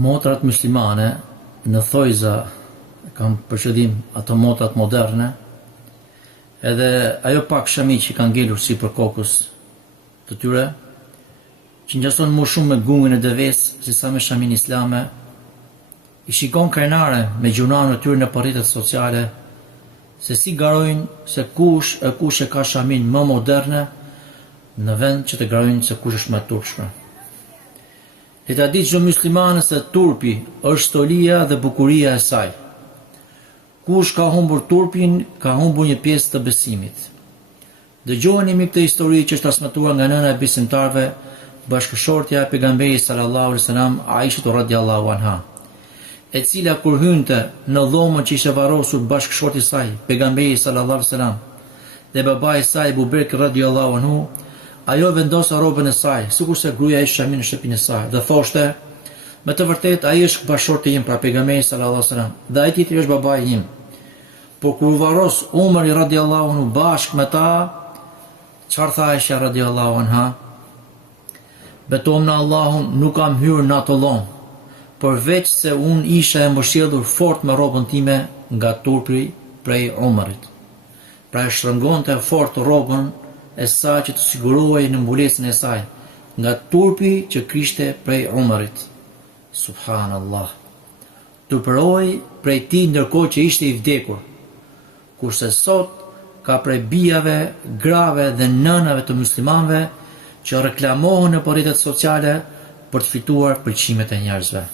Motrat muslimane në thojza kam përshëdim ato motrat moderne, edhe ajo pak shami që kanë ngelur si për kokës të tyre, që ngjason më shumë me gungën e deves se sa me shamin islame, i shikon krenare me gjunarën e tyre në rrjetet sociale, se si garojnë se kush e ka shamin më moderne në vend që të garojnë se kush është më turpshme. Le ta ditë çdo muslimane se turpi është stolia dhe bukuria e saj. Kush ka humbur turpin, ka humbur një pjesë të besimit. Dëgjoni mi këtë histori që është transmetuar nga nëna e besimtarëve, bashkëshortja e pejgamberit sallallahu alaihi wasallam, Aisha radhiyallahu anha, e cila kur hynte në dhomën që ishte varrosur bashkëshorti i saj, pejgamberi sallallahu alaihi wasallam, dhe babai i saj Abu Bekr radhiyallahu anhu, ajo vendosa rrobën e saj, sikurse gruaja ishte shamin në shtëpinë e saj, dhe thoshte: me të vërtetë ai është bashkëshorti im, pra pejgamberi sallallahu alaihi wasallam, dhe ai tjetri është babai im. Por kur u varros Umari radhiyallahu anhu bashkë me ta, çfarë tha Aisha radhiyallahu anha? Betom në Allahun, nuk kam hyrë në ato dhomë, përveç se unë isha e mbështjellur fort me rrobën time nga turpi prej Umarit. Pra e shtrëngonte fort rrobën e saj që të sigurohej në mbulesën e saj, nga turpi që kishte prej Umarit. Subhanallah. Turpëroi prej tij ndërkohë që ishte i vdekur, kurse sot ka prej bijave, grave dhe nënave të muslimanëve që reklamohen në rrjetet sociale për të fituar pëlqimet e njerëzve.